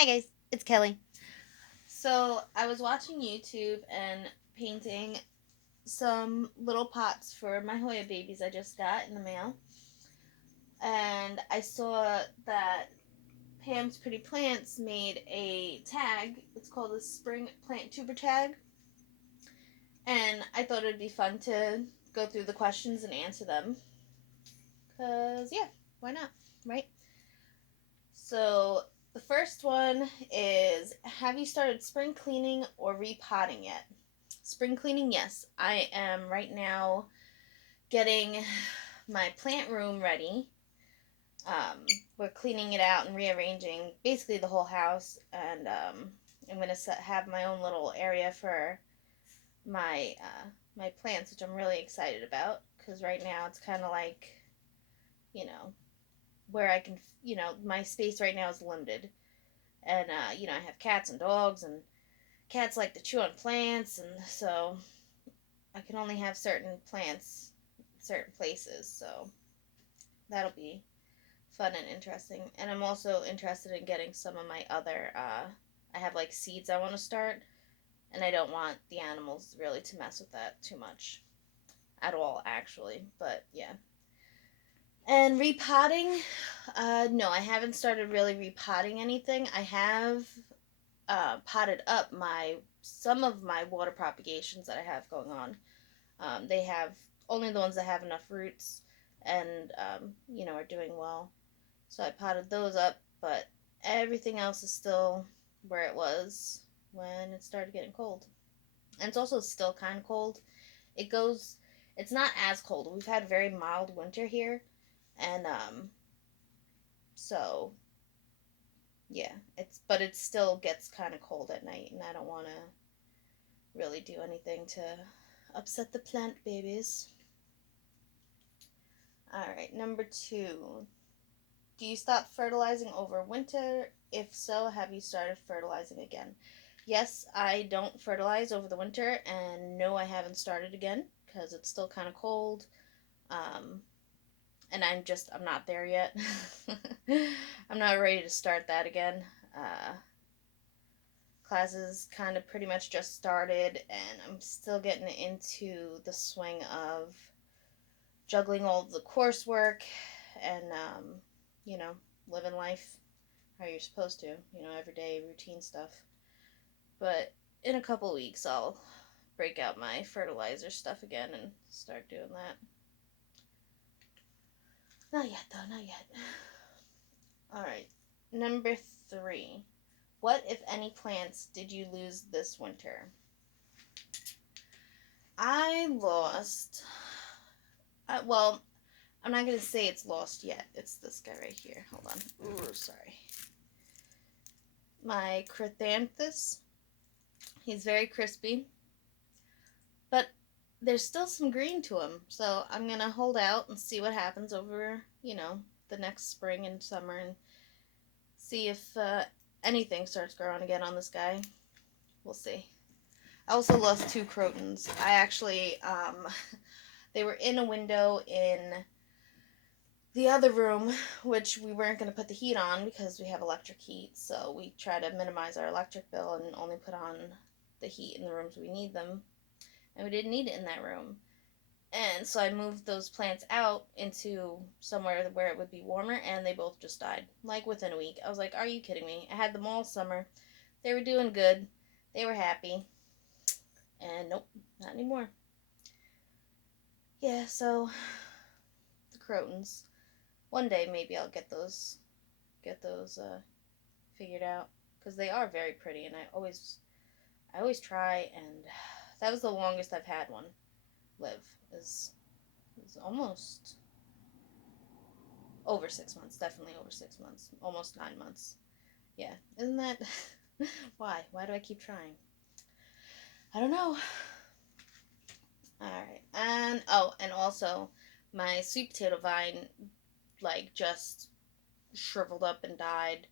Hi guys, it's Kelly. So I was watching YouTube and painting some little pots for my Hoya babies I just got in the mail. And I saw that Pam's Pretty Plants made a tag. It's called a Springplantubertag. And I thought it'd be fun to go through the questions and answer them. Because, yeah, why not, right? So the first one is, have you started spring cleaning or repotting yet? Spring cleaning, yes. I am right now getting my plant room ready. We're cleaning it out and rearranging basically the whole house, and I'm gonna have my own little area for my plants, which I'm really excited about because right now it's kind of like, you know, where I can, my space right now is limited, and I have cats and dogs, and cats like to chew on plants, and so I can only have certain plants certain places, so that'll be fun and interesting. And I'm also interested in getting some of my other I have like seeds I want to start, and I don't want the animals really to mess with that too much at all actually, but yeah. And repotting, no, I haven't started really repotting anything. I have potted up my some of my water propagations that I have going on. They have only the ones that have enough roots and are doing well. So I potted those up, but everything else is still where it was when it started getting cold. And it's also still kind of cold. It goes. It's not as cold. We've had a very mild winter here, and so yeah, but it still gets kind of cold at night, and I don't want to really do anything to upset the plant babies. Alright, number 2. Do you stop fertilizing over winter? If so, have you started fertilizing again? Yes, I don't fertilize over the winter, and no, I haven't started again because it's still kind of cold. Um, and I'm not there yet. I'm not ready to start that again. Uh, Classes kind of pretty much just started, and I'm still getting into the swing of juggling all the coursework and you know, living life how you're supposed to, everyday routine stuff. But in a couple weeks, I'll break out my fertilizer stuff again and start doing that. Not yet, though, not yet. Alright, number 3. What, if any, plants did you lose this winter? I lost. Well, I'm not going to say it's lost yet. It's this guy right here. Hold on. Ooh, sorry. My chrysanthus. He's very crispy, but there's still some green to him. So I'm going to hold out and see what happens over, the next spring and summer and see if anything starts growing again on this guy. We'll see. I also lost 2 crotons. I actually, they were in a window in the other room, which we weren't going to put the heat on because we have electric heat, so we try to minimize our electric bill and only put on the heat in the rooms we need them, and we didn't need it in that room. And so I moved those plants out into somewhere where it would be warmer, and they both just died, like within a week. I was like, are you kidding me? I had them all summer. They were doing good. They were happy. And nope, not anymore. Yeah, so the crotons. One day maybe I'll get those figured out because they are very pretty, and I always try, and that was the longest I've had one live. Is almost over 6 months, definitely over 6 months, almost 9 months. Yeah, isn't that why? Why do I keep trying? I don't know. All right, and also my sweet potato vine like just shriveled up and died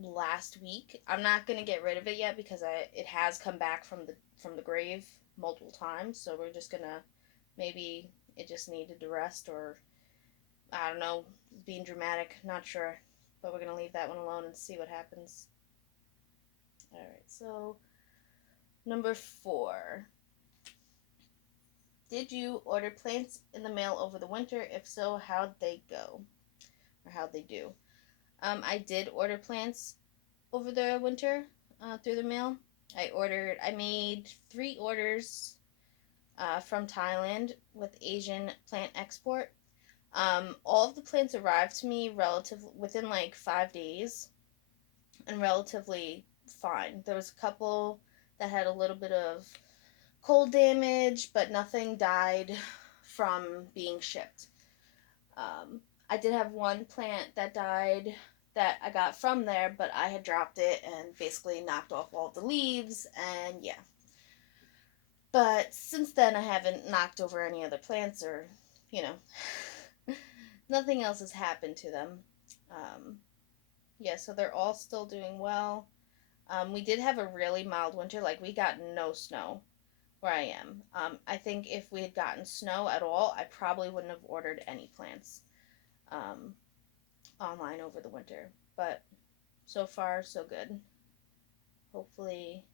last week. I'm not gonna get rid of it yet because it has come back from the grave multiple times. So we're just gonna maybe it just needed to rest, or I don't know, being dramatic, not sure. But we're gonna leave that one alone and see what happens. All right, so number 4. Did you order plants in the mail over the winter? If so, how'd they go? Or how'd they do? I did order plants over the winter through the mail. I made 3 orders from Thailand with Asian Plant Export. All of the plants arrived to me within like 5 days and relatively fine. There was a couple that had a little bit of cold damage, but nothing died from being shipped. I did have one plant that died that I got from there, but I had dropped it and basically knocked off all the leaves, and yeah. But since then, I haven't knocked over any other plants or, you know, nothing else has happened to them. Um, yeah, so they're all still doing well. We did have a really mild winter, like we got no snow where I am. I think if we had gotten snow at all, I probably wouldn't have ordered any plants um, online over the winter. But so far, so good. Hopefully,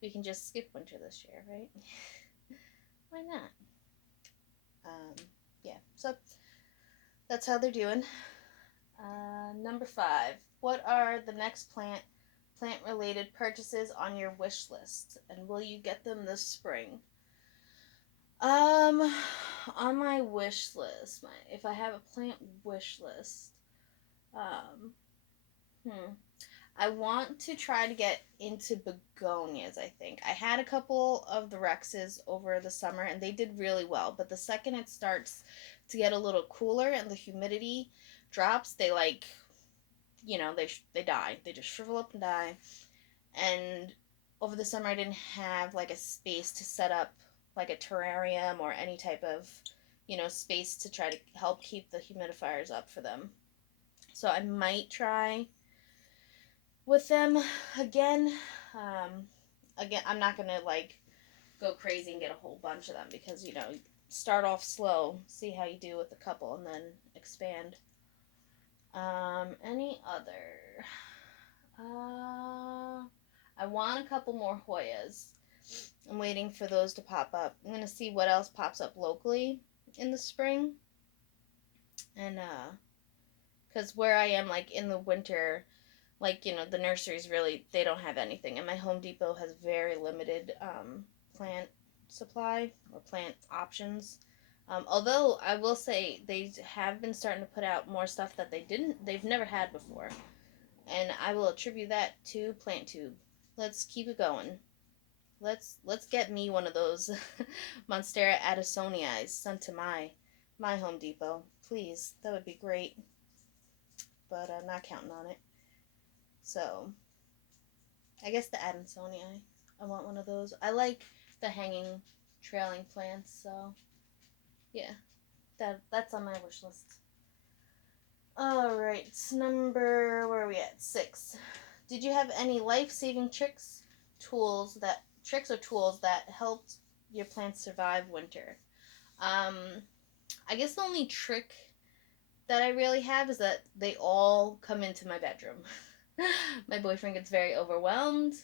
we can just skip winter this year, right? Why not? Yeah, so that's how they're doing. Number 5. What are the next plant related purchases on your wish list, and will you get them this spring? Um, on my wish list, if I have a plant wish list, um, I want to try to get into begonias, I think. I had a couple of the Rexes over the summer and they did really well, but the second it starts to get a little cooler and the humidity drops, they they die. They just shrivel up and die. And over the summer I didn't have like a space to set up like a terrarium or any type of, space to try to help keep the humidifiers up for them. So I might try with them again. Again, I'm not gonna like go crazy and get a whole bunch of them because start off slow, see how you do with a couple, and then expand. Any other? I want a couple more Hoyas. I'm waiting for those to pop up. I'm gonna see what else pops up locally in the spring, and because where I am, like in the winter, like the nurseries really they don't have anything, and my Home Depot has very limited plant supply or plant options. Although I will say they have been starting to put out more stuff that they've never had before, and I will attribute that to PlantTube. Let's keep it going. Let's get me one of those Monstera Addisonii sent to my Home Depot, please. That would be great, but I'm not counting on it. So, I guess the Addisonii. I want one of those. I like the hanging, trailing plants. So, yeah, that's on my wish list. All right, where are we at? 6. Did you have any life-saving tricks or tools that helped your plants survive winter? I guess the only trick that I really have is that they all come into my bedroom. My boyfriend gets very overwhelmed,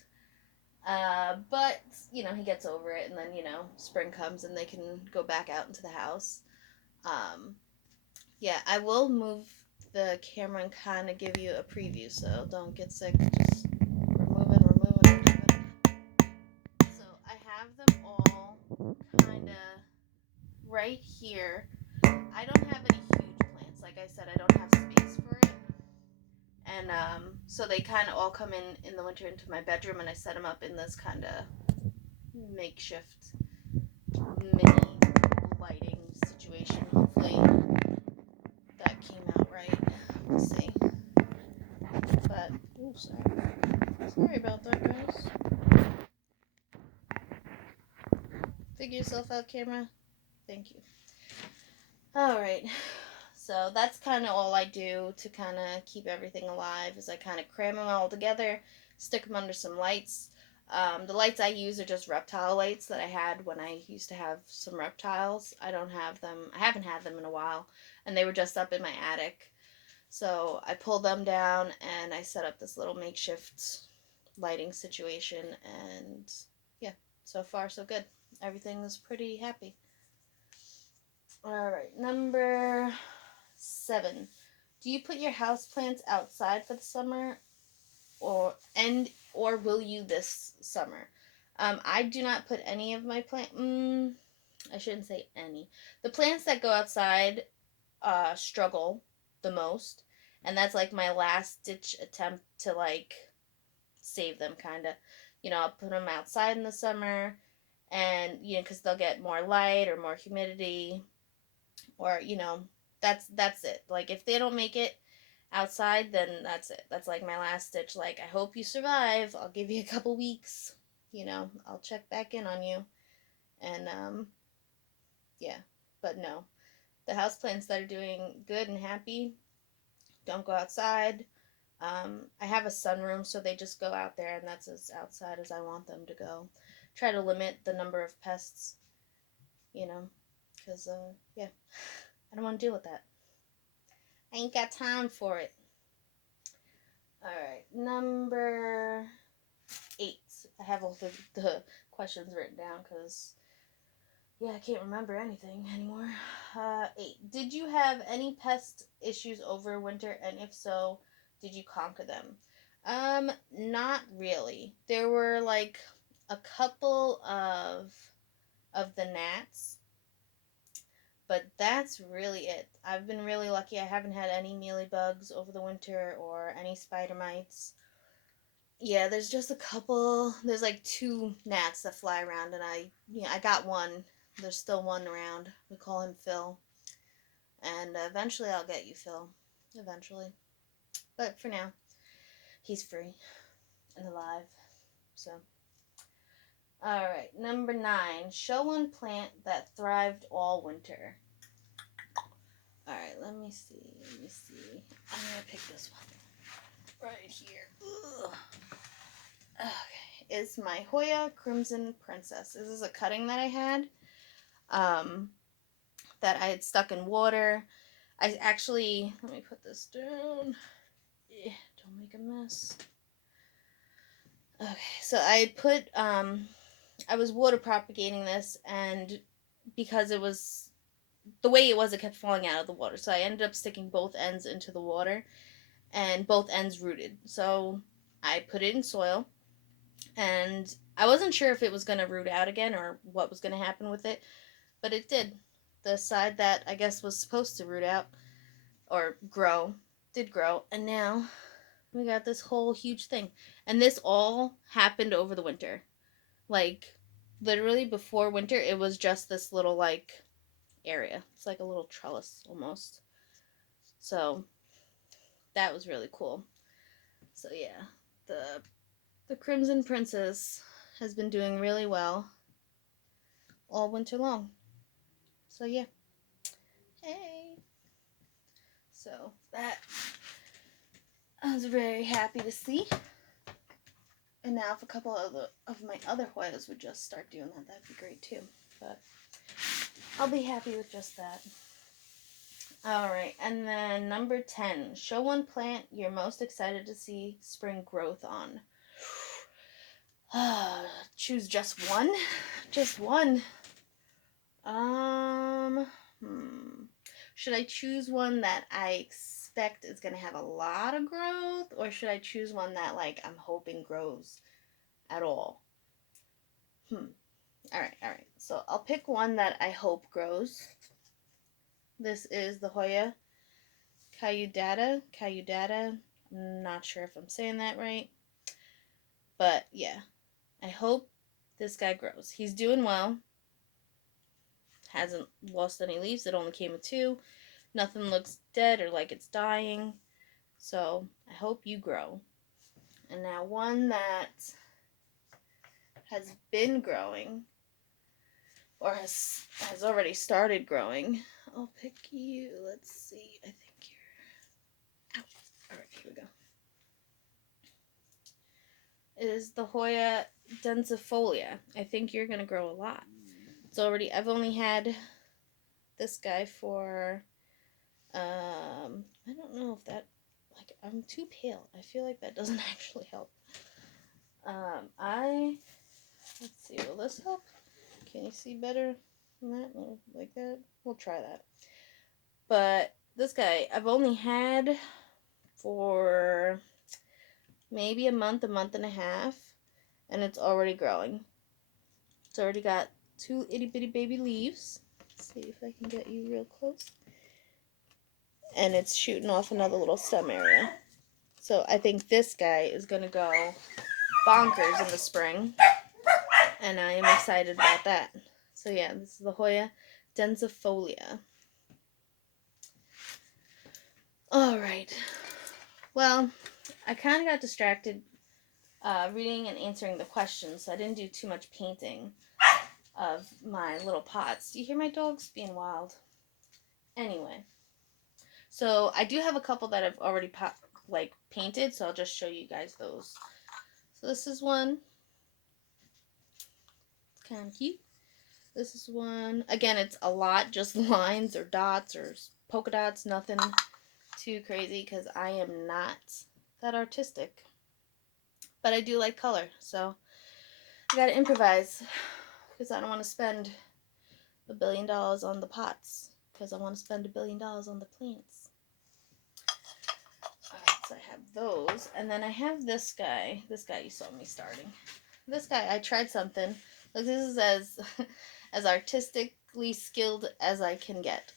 but he gets over it, and then spring comes and they can go back out into the house. Yeah, I will move the camera and kind of give you a preview, so don't get sick. Just we're moving. So I have them all kind of right here. I don't have any huge plants. Like I said, I don't have space for it. And so they kind of all come in the winter into my bedroom, and I set them up in this kind of makeshift mini lighting situation. Hopefully that came out right. We'll see. But, sorry about that, guys. Figure yourself out, camera. Thank you. Alright. So that's kind of all I do to kind of keep everything alive is I kind of cram them all together, stick them under some lights. The lights I use are just reptile lights that I had when I used to have some reptiles. I haven't had them in a while, and they were just up in my attic. So I pulled them down and I set up this little makeshift lighting situation, and yeah, so far so good. Everything is pretty happy. Alright, number 7. Do you put your houseplants outside for the summer, or will you this summer? I do not put any of my I shouldn't say any. The plants that go outside struggle the most, and that's like my last ditch attempt to like save them, kind of. I'll put them outside in the summer, and because they'll get more light or more humidity, or that's it. Like if they don't make it outside, then that's it. That's like my last ditch. Like, I hope you survive. I'll give you a couple weeks. I'll check back in on you, and yeah. But no, the houseplants that are doing good and happy don't go outside. I have a sunroom, so they just go out there, and that's as outside as I want them to go. Try to limit the number of pests, because, yeah, I don't want to deal with that. I ain't got time for it. Alright, number 8. I have all the questions written down because, yeah, I can't remember anything anymore. 8. Did you have any pest issues over winter, and if so, did you conquer them? Not really. There were like a couple of the gnats, but that's really it. I've been really lucky. I haven't had any mealybugs over the winter or any spider mites. Yeah, there's just a couple. There's like 2 gnats that fly around, and I got one. There's still one around. We call him Phil. And eventually I'll get you, Phil. Eventually. But for now, he's free and alive. So. Alright, number 9. Show one plant that thrived all winter. Alright, let me see. I'm going to pick this one. Right here. Ugh. Okay. Is my Hoya Crimson Princess. This is a cutting that I had. That I had stuck in water. I actually, let me put this down. Don't make a mess. Okay, so I had put, I was water propagating this, and because it was, the way it was, it kept falling out of the water. So I ended up sticking both ends into the water, and both ends rooted. So I put it in soil, and I wasn't sure if it was going to root out again or what was going to happen with it, but it did. The side that I guess was supposed to root out or grow did grow, and now we got this whole huge thing. And this all happened over the winter. Like, literally before winter, it was just this little, like, area. It's like a little trellis almost. So that was really cool. So yeah, the Crimson Princess has been doing really well all winter long. So yeah. Hey. So that I was very happy to see. And now if a couple of my other Hoyas would just start doing that, that'd be great too. But I'll be happy with just that. Alright, and then number 10. Show one plant you're most excited to see spring growth on. Choose just one? Just one. Should I choose one that I expect is going to have a lot of growth, or should I choose one that, like, I'm hoping grows at all? Alright. So I'll pick one that I hope grows. This is the Hoya Cayudata. I'm not sure if I'm saying that right. But yeah, I hope this guy grows. He's doing well. Hasn't lost any leaves. It only came with 2. Nothing looks dead or like it's dying. So I hope you grow. And now one that has been growing, or has already started growing. I'll pick you. Let's see. I think you're... Ow. Alright, here we go. It is the Hoya densifolia. I think you're going to grow a lot. I've only had this guy for, I don't know if that, like, I'm too pale. I feel like that doesn't actually help. Let's see, will this help? Can you see better than that? Like that? We'll try that. But this guy, I've only had for maybe a month and a half, and it's already growing. It's already got 2 itty bitty baby leaves. Let's see if I can get you real close. And it's shooting off another little stem area. So I think this guy is going to go bonkers in the spring. And I am excited about that. So yeah, this is the Hoya densifolia. Alright. Well, I kind of got distracted reading and answering the questions, so I didn't do too much painting of my little pots. Do you hear my dogs being wild? Anyway. So I do have a couple that I've already painted, so I'll just show you guys those. So this is one. It's kind of cute. This is one. Again, it's a lot, just lines or dots or polka dots, nothing too crazy because I am not that artistic. But I do like color, so I gotta improvise because I don't want to spend $1 billion on the pots because I want to spend $1 billion on the plants. Alright, so I have those, and then I have this guy. This guy you saw me starting. This guy, I tried something. Look, this is as artistically skilled as I can get.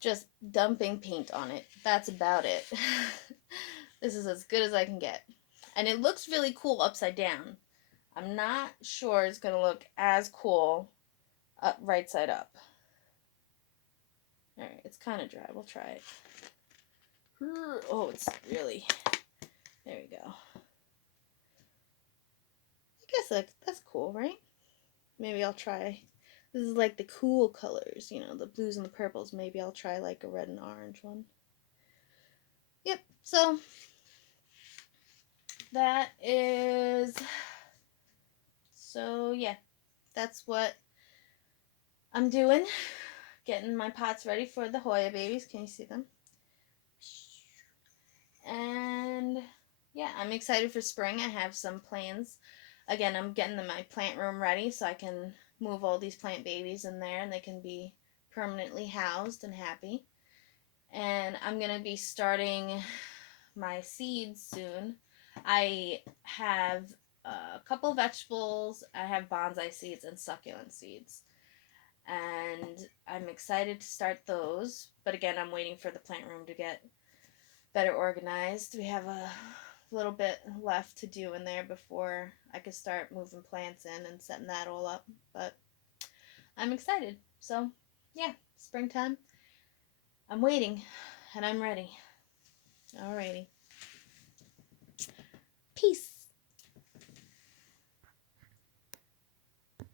Just dumping paint on it. That's about it. This is as good as I can get. And it looks really cool upside down. I'm not sure it's going to look as cool right side up. Alright, it's kind of dry. We'll try it. Oh, it's really... There we go. I guess that's cool, right? Maybe I'll try... This is like the cool colors, you know, the blues and the purples. Maybe I'll try like a red and orange one. Yep, so that is... So, yeah, that's what I'm doing. Getting my pots ready for the Hoya babies. Can you see them? And, yeah, I'm excited for spring. I have some plans. Again, I'm getting my plant room ready so I can move all these plant babies in there and they can be permanently housed and happy. And I'm going to be starting my seeds soon. I have a couple of vegetables. I have bonsai seeds and succulent seeds. And I'm excited to start those. But again, I'm waiting for the plant room to get better organized. We have a little bit left to do in there before I can start moving plants in and setting that all up. But I'm excited. So, yeah, springtime. I'm waiting and I'm ready. Alrighty.